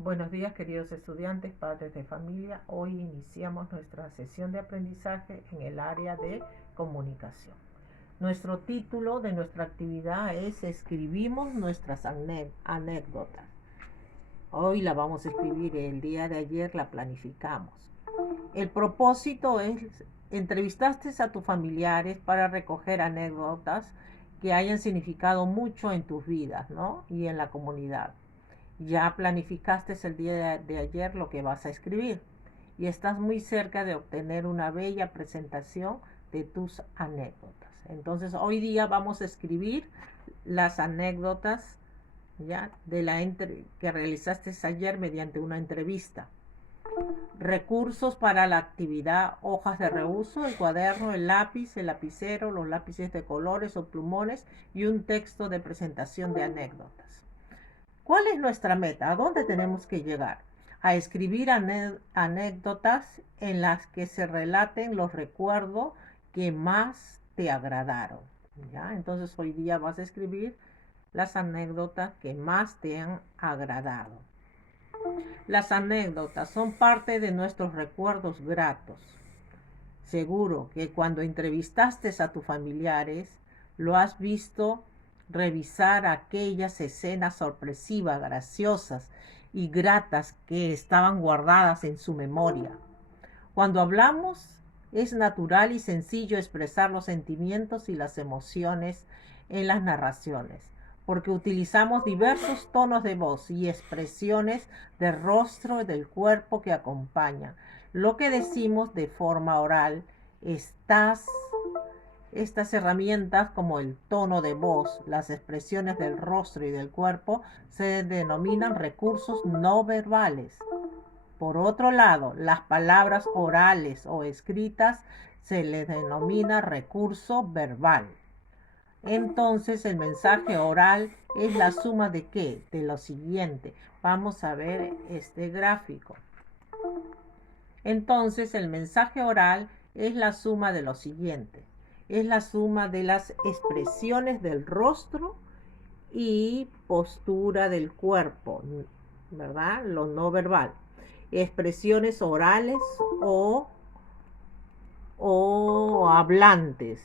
Buenos días, queridos estudiantes, padres de familia. Hoy iniciamos nuestra sesión de aprendizaje en el área de comunicación. Nuestro título de nuestra actividad es Escribimos nuestras anécdotas. Hoy la vamos a escribir, el día de ayer la planificamos. El propósito es, entrevistaste a tus familiares para recoger anécdotas que hayan significado mucho en tus vidas, ¿no? Y en la comunidad. Ya planificaste el día de ayer lo que vas a escribir y estás muy cerca de obtener una bella presentación de tus anécdotas. Entonces hoy día vamos a escribir las anécdotas ya que realizaste ayer mediante una entrevista. Recursos para la actividad: hojas de reuso, el cuaderno, el lápiz, el lapicero, los lápices de colores o plumones y un texto de presentación de anécdotas. ¿Cuál es nuestra meta? ¿A dónde tenemos que llegar? A escribir anécdotas en las que se relaten los recuerdos que más te agradaron. ¿Ya? Entonces hoy día vas a escribir las anécdotas que más te han agradado. Las anécdotas son parte de nuestros recuerdos gratos. Seguro que cuando entrevistaste a tus familiares, lo has visto revisar aquellas escenas sorpresivas, graciosas y gratas que estaban guardadas en su memoria. Cuando hablamos, es natural y sencillo expresar los sentimientos y las emociones en las narraciones, porque utilizamos diversos tonos de voz y expresiones del rostro y del cuerpo que acompañan lo que decimos de forma oral. Estas herramientas, como el tono de voz, las expresiones del rostro y del cuerpo, se denominan recursos no verbales. Por otro lado, las palabras orales o escritas se les denomina recurso verbal. Entonces, el mensaje oral es la suma de ¿qué? De lo siguiente. Vamos a ver este gráfico. Entonces, el mensaje oral es la suma de lo siguiente. Es la suma de las expresiones del rostro y postura del cuerpo, ¿verdad? Lo no verbal. Expresiones orales o hablantes,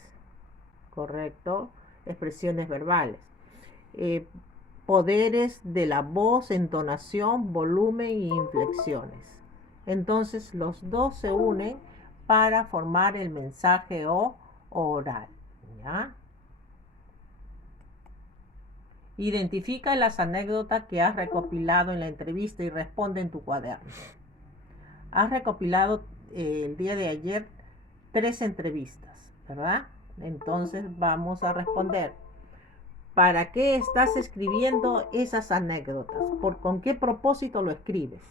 ¿correcto? Expresiones verbales. Poderes de la voz, entonación, volumen y inflexiones. Entonces los dos se unen para formar el mensaje oral. ¿Ya? Identifica las anécdotas que has recopilado en la entrevista y responde en tu cuaderno. Has recopilado el día de ayer 3 entrevistas, ¿verdad? Entonces vamos a responder. ¿Para qué estás escribiendo esas anécdotas? ¿Con qué propósito lo escribes?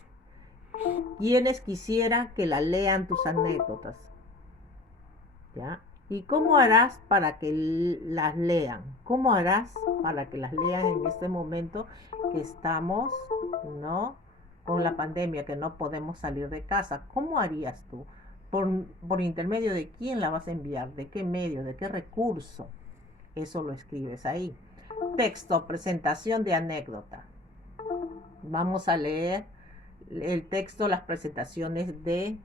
¿Quiénes quisieran que la lean tus anécdotas? ¿Ya? ¿Y cómo harás para que las lean? ¿Cómo harás para que las lean en este momento que estamos, ¿no?, con la pandemia, que no podemos salir de casa? ¿Cómo harías tú? ¿Por intermedio de quién la vas a enviar? ¿De qué medio? ¿De qué recurso? Eso lo escribes ahí. Texto, presentación de anécdota. Vamos a leer el texto, las presentaciones de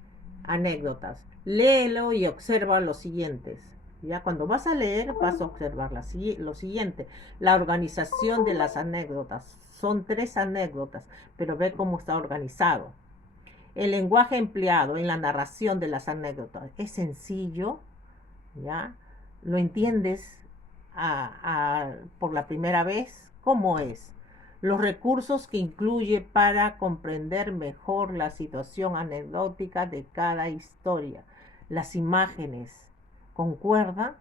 anécdotas. Léelo y observa los siguientes. Ya cuando vas a leer, vas a observar lo siguiente. La organización de las anécdotas. Son 3 anécdotas, pero ve cómo está organizado. El lenguaje empleado en la narración de las anécdotas es sencillo, ¿ya? ¿Lo entiendes por la primera vez? ¿Cómo es? Los recursos que incluye para comprender mejor la situación anecdótica de cada historia. Las imágenes, ¿concuerdan?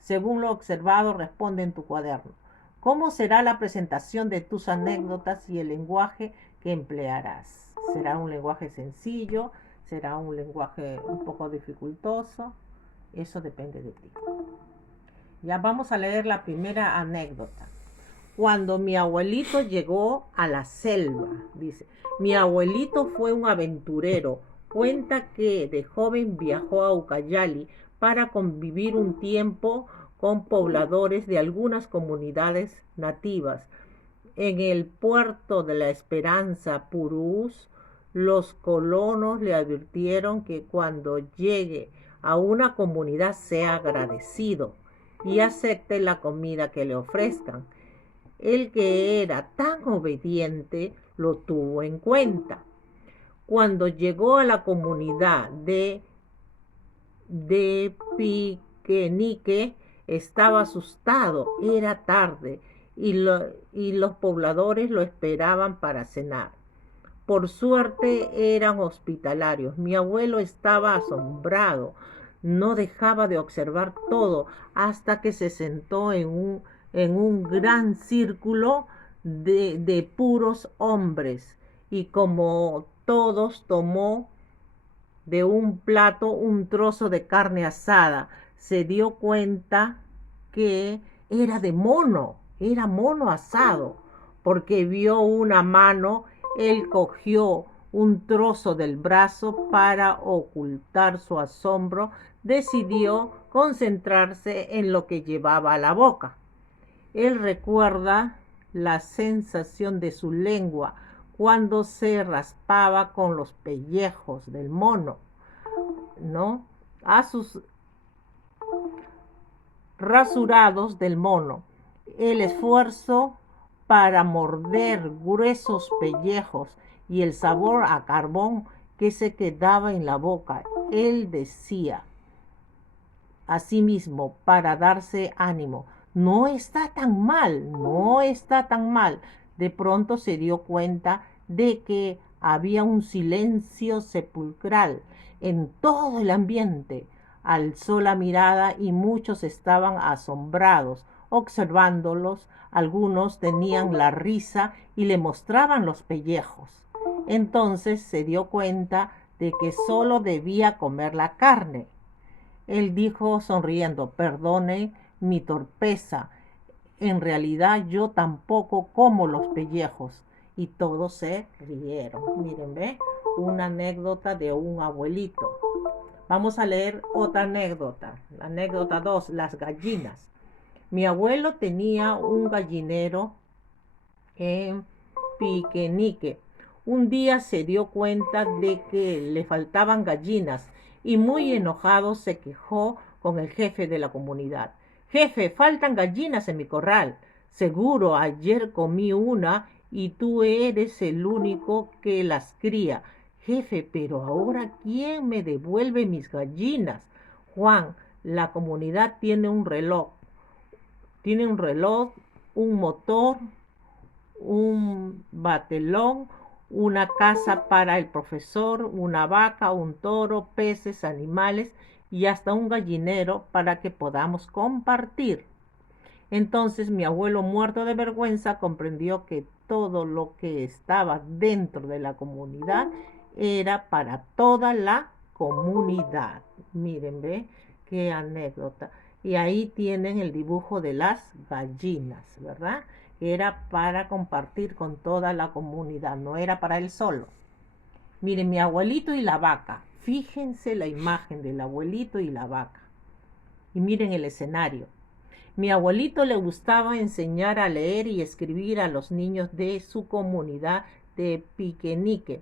Según lo observado, responde en tu cuaderno. ¿Cómo será la presentación de tus anécdotas y el lenguaje que emplearás? ¿Será un lenguaje sencillo? ¿Será un lenguaje un poco dificultoso? Eso depende de ti. Ya vamos a leer la primera anécdota. Cuando mi abuelito llegó a la selva, dice, mi abuelito fue un aventurero. Cuenta que de joven viajó a Ucayali para convivir un tiempo con pobladores de algunas comunidades nativas. En el puerto de la Esperanza, Purús, los colonos le advirtieron que cuando llegue a una comunidad sea agradecido y acepte la comida que le ofrezcan. El que era tan obediente lo tuvo en cuenta. Cuando llegó a la comunidad de Piquenique, estaba asustado, era tarde y los pobladores lo esperaban para cenar. Por suerte eran hospitalarios. Mi abuelo estaba asombrado, no dejaba de observar todo hasta que se sentó en un gran círculo de puros hombres y como todos tomó de un plato un trozo de carne asada. Se dio cuenta que era mono asado, porque vio una mano. Él cogió un trozo del brazo para ocultar su asombro. Decidió concentrarse en lo que llevaba a la boca. Él recuerda la sensación de su lengua cuando se raspaba con los pellejos del mono, ¿no? A sus rasurados del mono. El esfuerzo para morder gruesos pellejos y el sabor a carbón que se quedaba en la boca. Él decía a sí mismo para darse ánimo: no está tan mal, no está tan mal. De pronto se dio cuenta de que había un silencio sepulcral en todo el ambiente. Alzó la mirada y muchos estaban asombrados observándolos. Algunos tenían la risa y le mostraban los pellejos. Entonces se dio cuenta de que solo debía comer la carne. Él dijo sonriendo: perdone mi torpeza, en realidad yo tampoco como los pellejos. Y todos se rieron. Miren, ¿ve? Una anécdota de un abuelito. Vamos a leer otra anécdota. La anécdota 2, las gallinas. Mi abuelo tenía un gallinero en Piquenique. Un día se dio cuenta de que le faltaban gallinas y muy enojado se quejó con el jefe de la comunidad. Jefe, faltan gallinas en mi corral. Seguro ayer comí una y tú eres el único que las cría. Jefe, pero ahora ¿quién me devuelve mis gallinas? Juan, la comunidad tiene un reloj. Tiene un reloj, un motor, un batelón, una casa para el profesor, una vaca, un toro, peces, animales y hasta un gallinero para que podamos compartir. Entonces mi abuelo, muerto de vergüenza, comprendió que todo lo que estaba dentro de la comunidad era para toda la comunidad. Miren, ¿ve? Qué anécdota. Y ahí tienen el dibujo de las gallinas, ¿verdad? Era para compartir con toda la comunidad, no era para él solo. Miren, mi abuelito y la vaca. Fíjense la imagen del abuelito y la vaca. Y miren el escenario. Mi abuelito le gustaba enseñar a leer y escribir a los niños de su comunidad de Piquenique.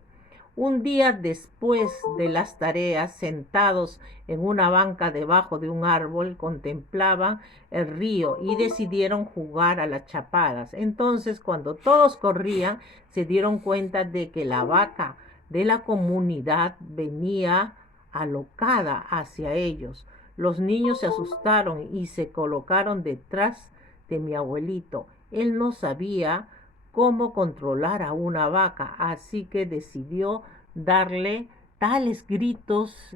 Un día después de las tareas, sentados en una banca debajo de un árbol, contemplaban el río y decidieron jugar a las chapadas. Entonces, cuando todos corrían, se dieron cuenta de que la vaca de la comunidad venía alocada hacia ellos. Los niños se asustaron y se colocaron detrás de mi abuelito. Él no sabía cómo controlar a una vaca, así que decidió darle tales gritos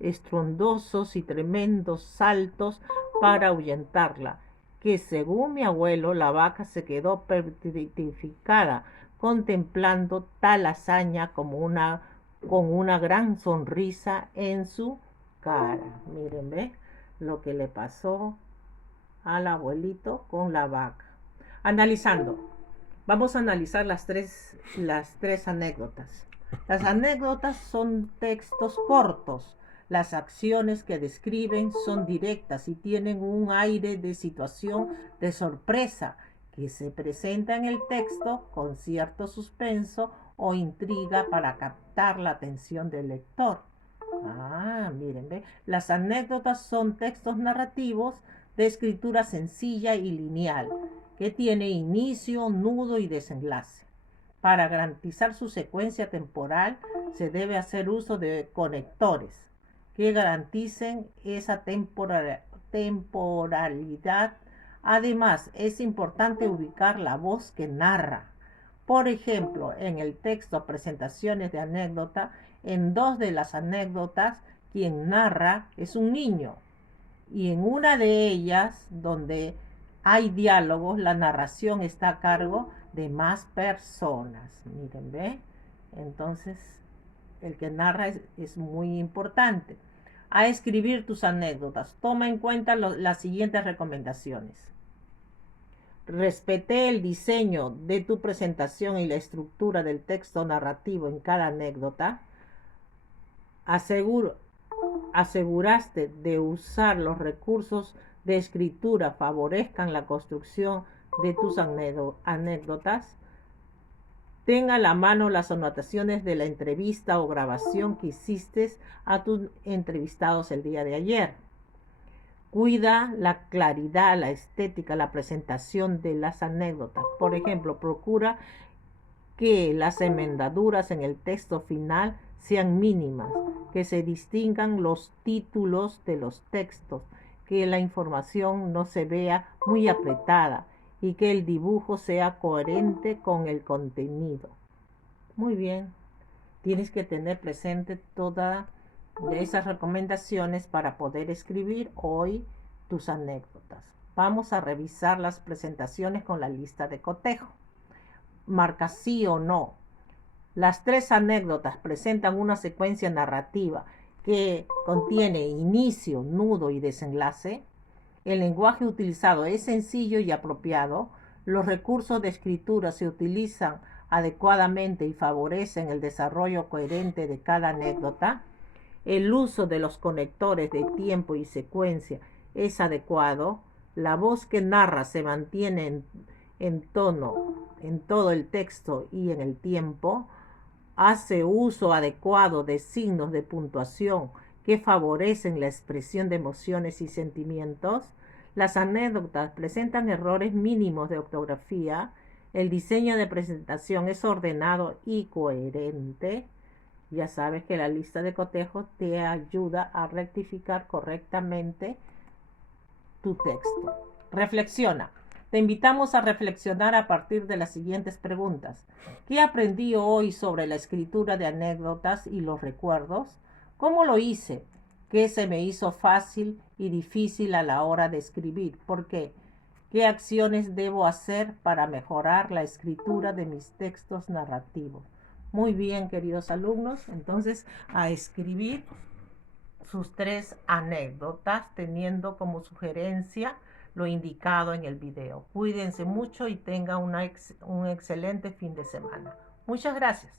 estrondosos y tremendos saltos para ahuyentarla, que según mi abuelo la vaca se quedó petrificada contemplando tal hazaña con una gran sonrisa en su cara. Miren, ¿ve? Lo que le pasó al abuelito con la vaca. Analizando. Vamos a analizar las tres anécdotas. Las anécdotas son textos cortos. Las acciones que describen son directas y tienen un aire de situación de sorpresa que se presenta en el texto con cierto suspenso o intriga para captar la atención del lector. Miren, ¿ve? Las anécdotas son textos narrativos de escritura sencilla y lineal, que tiene inicio, nudo y desenlace. Para garantizar su secuencia temporal, se debe hacer uso de conectores que garanticen esa temporalidad. Además, es importante ubicar la voz que narra. Por ejemplo, en el texto Presentaciones de anécdota, en 2 de las anécdotas, quien narra es un niño. Y en una de ellas, donde hay diálogos, la narración está a cargo de más personas. Miren, ¿ve? Entonces, el que narra es muy importante. A escribir tus anécdotas. Toma en cuenta las siguientes recomendaciones. Respete el diseño de tu presentación y la estructura del texto narrativo en cada anécdota. Aseguraste de usar los recursos de escritura favorezcan la construcción de tus anécdotas. Ten a la mano las anotaciones de la entrevista o grabación que hiciste a tus entrevistados el día de ayer. Cuida la claridad, la estética, la presentación de las anécdotas. Por ejemplo, procura que las enmendaduras en el texto final sean mínimas, que se distingan los títulos de los textos, que la información no se vea muy apretada y que el dibujo sea coherente con el contenido. Muy bien, tienes que tener presente todas esas recomendaciones para poder escribir hoy tus anécdotas. Vamos a revisar las presentaciones con la lista de cotejo. Marca sí o no. Las 3 anécdotas presentan una secuencia narrativa que contiene inicio, nudo y desenlace. El lenguaje utilizado es sencillo y apropiado. Los recursos de escritura se utilizan adecuadamente y favorecen el desarrollo coherente de cada anécdota. El uso de los conectores de tiempo y secuencia es adecuado. La voz que narra se mantiene en tono en todo el texto y en el tiempo. Hace uso adecuado de signos de puntuación que favorecen la expresión de emociones y sentimientos. Las anécdotas presentan errores mínimos de ortografía. El diseño de presentación es ordenado y coherente. Ya sabes que la lista de cotejos te ayuda a rectificar correctamente tu texto. Reflexiona. Te invitamos a reflexionar a partir de las siguientes preguntas. ¿Qué aprendí hoy sobre la escritura de anécdotas y los recuerdos? ¿Cómo lo hice? ¿Qué se me hizo fácil y difícil a la hora de escribir? ¿Por qué? ¿Qué acciones debo hacer para mejorar la escritura de mis textos narrativos? Muy bien, queridos alumnos. Entonces, a escribir sus 3 anécdotas, teniendo como sugerencia lo indicado en el video. Cuídense mucho y tengan un excelente fin de semana. Muchas gracias.